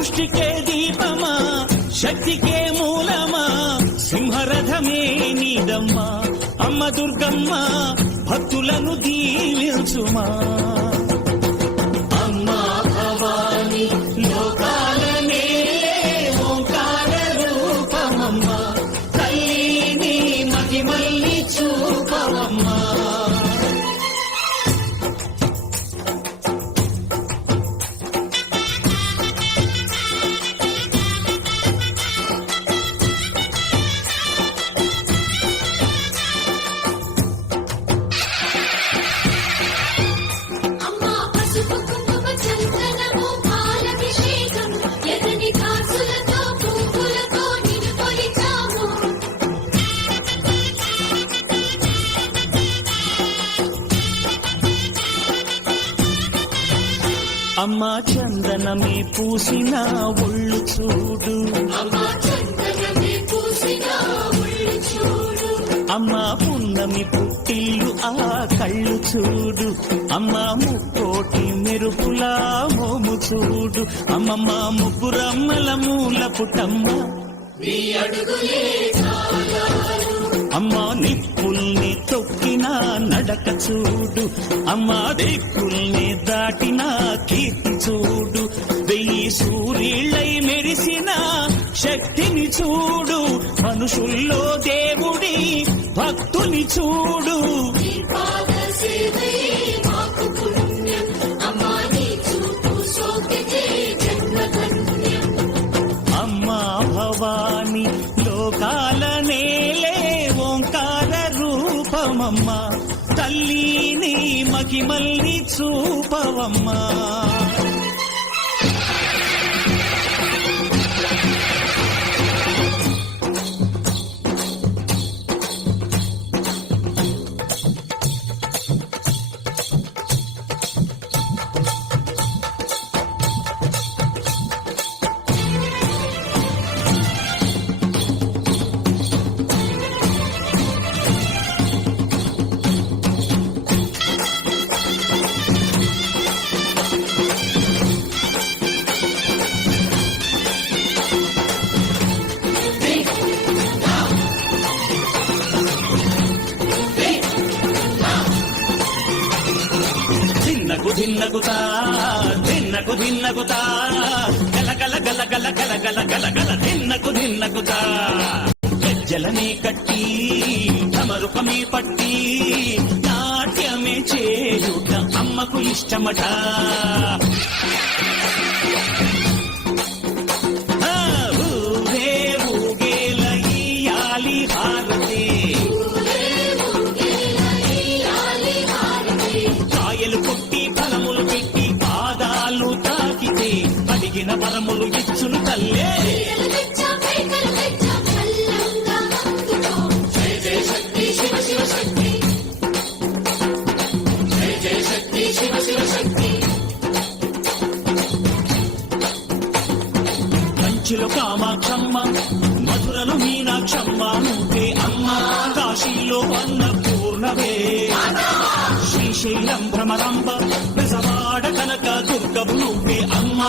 సృష్టికే దీపమా శక్తికే మూలమా సింహరథమే నీదమ్మా అమ్మ దుర్గమ్మ భక్తులను దీవించుమా అమ్మా భవాని లోకాలనే ఓంకార రూపమమ్మ తల్లిని మహిమల్ని చూపవమ్మా అమ్మా చందనమే పూసిన ఒళ్ళు చూడు అమ్మా పున్నమి పుట్టిల్లు ఆ కళ్ళు చూడు అమ్మా ముక్కోటి మెరుపులా మోము చూడు అమ్మమ్మ ముగ్గురమ్మల మూల పుట్టమ్మ అమ్మా నిప్పుల్ని తొక్కిన నడక చూడు అమ్మా దిక్కుల్ని దాటిన కీర్తి చూడు వెయ్యి సూర్యుళ్ళై మెరిసిన శక్తిని చూడు మనుషుల్లో దేవుడి భక్తుని చూడు అమ్మా భవాని లోకాల నేలే ఓంకార రూపమమ్మా తల్లిని మహిమల్ని చూపవమ్మా ధిన్నగుతా ధిన్నకు ధిన్నగుతా గల గల గల గల గల గల గల గల ధిన్నగుతా గజ్జలనే కట్టి ధమరుకమే పట్టి నాట్యమే చేయుట అమ్మకు ఇష్టమట ఊరే ఊగేల ఇయ్యాలి హారతి కొట్టి ఫలములు పెట్టి పాదాలు తాకితే అడిగిన వరములు ఇచ్చును తల్లే కంచిలో కామాక్షమ్మ మధురలో మీనాక్షమ్మ నువ్వే అమ్మ కాశీలో అన్నపూర్ణవే శ్రీశైలం భ్రమరాంబ బెజవాడ కనక దుర్గవు నువ్వే అమ్మ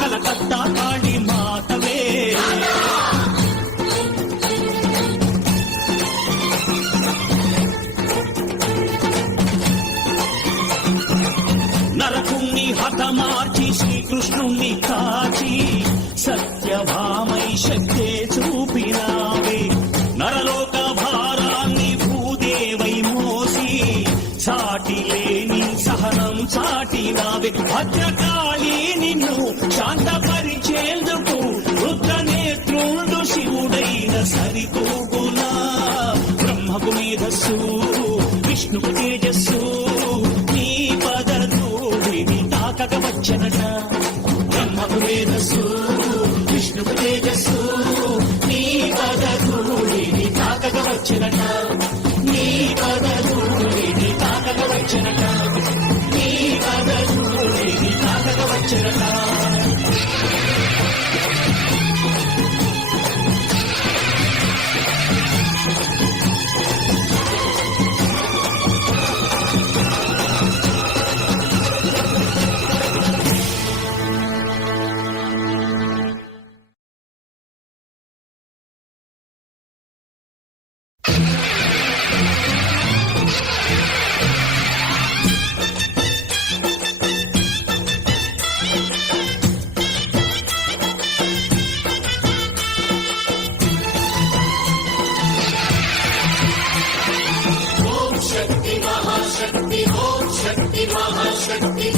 కలకత్తా కాళీ మాతవే నరకుణ్ణి హతమార్చి శ్రీకృష్ణుణ్ణి కాచి సత్యభామై శక్తే చూపినావే నరలోక భారాన్ని భూదేవై మోసి సాటి లేని సహనం చాటినావే భద్రకాళి నిన్ను శాంతపరిచేందుకు రుద్రనేత్రుడు శివుడైన సరితూగునా బ్రహ్మకు మేధస్సు విష్ణుకు తేజస్సు నీ పదధూళిని తాకక వచ్చనట బ్రహ్మకు మేధస్సు విష్ణుకు తేజస్సు నీ పదధూళిని తాకక వచ్చనట నీ పదధూళిని తాకక వచ్చనట నీ పదధూళిని తాకక వచ్చనట శక్తి ఓం శక్తి మహాశక్తి